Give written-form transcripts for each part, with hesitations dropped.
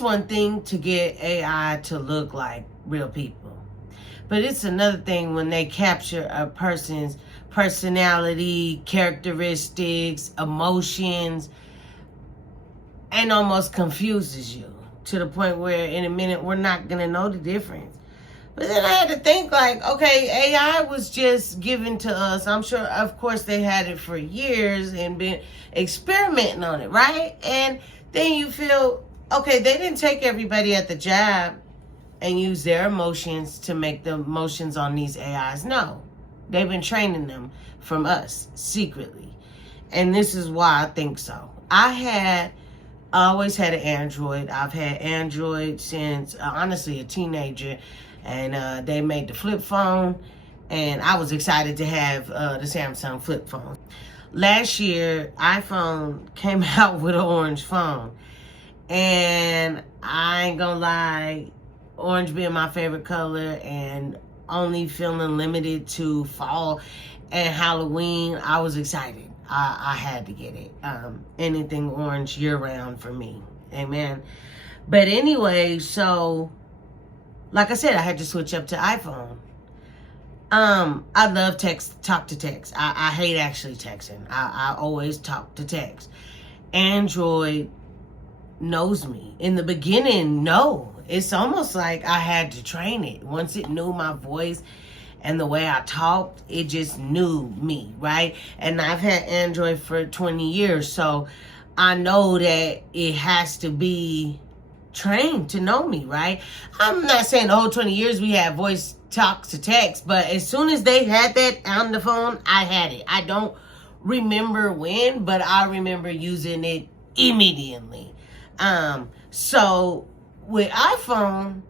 it's one thing to get AI to look like real people, but it's another thing when they capture a person's personality, characteristics, emotions, and almost confuses you to the point where in a minute we're not going to know the difference. But then I had to think like, okay, AI was just given to us. I'm sure, of course, they had it for years and been experimenting on it, right? And then you feel, okay, they didn't take everybody at the job and use their emotions to make the emotions on these AIs. No, they've been training them from us secretly. And this is why I think so. I always had an Android. I've had Android since, honestly, a teenager. And they made the flip phone. And I was excited to have the Samsung flip phone. Last year, iPhone came out with an orange phone. And I ain't gonna lie, orange being my favorite color and only feeling limited to fall and Halloween, I was excited. I had to get it. Anything orange year-round for me. Amen. But anyway, so, like I said, I had to switch up to iPhone. I love talk to text. I hate actually texting. I always talk to text. Android knows me. In the beginning, no. It's almost like I had to train it. Once it knew my voice and the way I talked, it just knew me, right? And I've had Android for 20 years, so I know that it has to be trained to know me, right? I'm not saying the whole 20 years we had voice talk to text, but as soon as they had that on the phone, I had it. I don't remember when, but I remember using it immediately. So with iPhone,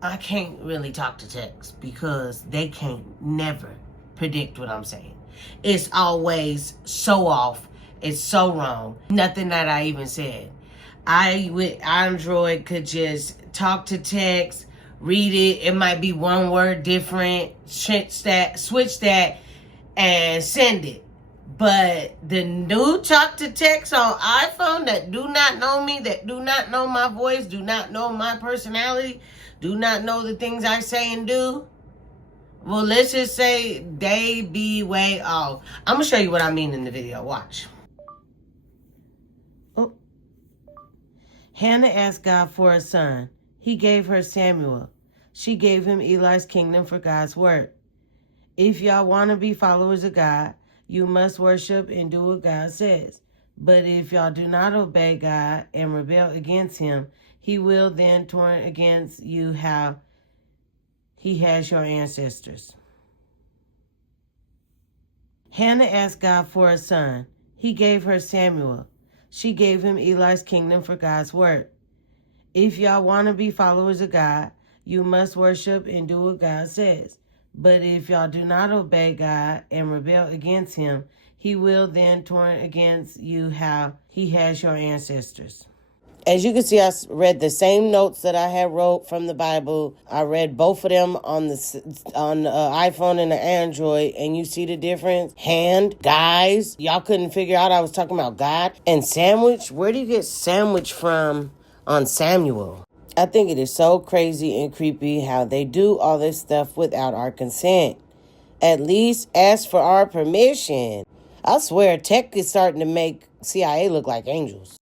I can't really talk to text because they can't never predict what I'm saying. It's always so off. It's so wrong. Nothing that I even said. With Android, could just talk to text, read it. It might be one word different. Switch that, and send it. But the new talk to text on iPhone that do not know me, that do not know my voice, do not know my personality, do not know the things I say and do, well, let's just say they be way off. I'm going to show you what I mean in the video. Watch. Oh. Hannah asked God for a son. He gave her Samuel. She gave him Eli's kingdom for God's word. If y'all want to be followers of God, you must worship and do what God says. But if y'all do not obey God and rebel against him, he will then turn against you how he has your ancestors. Hannah asked God for a son. He gave her Samuel. She gave him Eli's kingdom for God's word. If y'all want to be followers of God, you must worship and do what God says. But if y'all do not obey God and rebel against him, he will then turn against you how he has your ancestors. As you can see, I read the same notes that I had wrote from the Bible. I read both of them on the iPhone and the Android, and you see the difference. Hand, guys, y'all couldn't figure out I was talking about God. And sandwich, where do you get sandwich from on Samuel? I think it is so crazy and creepy how they do all this stuff without our consent. At least ask for our permission. I swear, tech is starting to make CIA look like angels.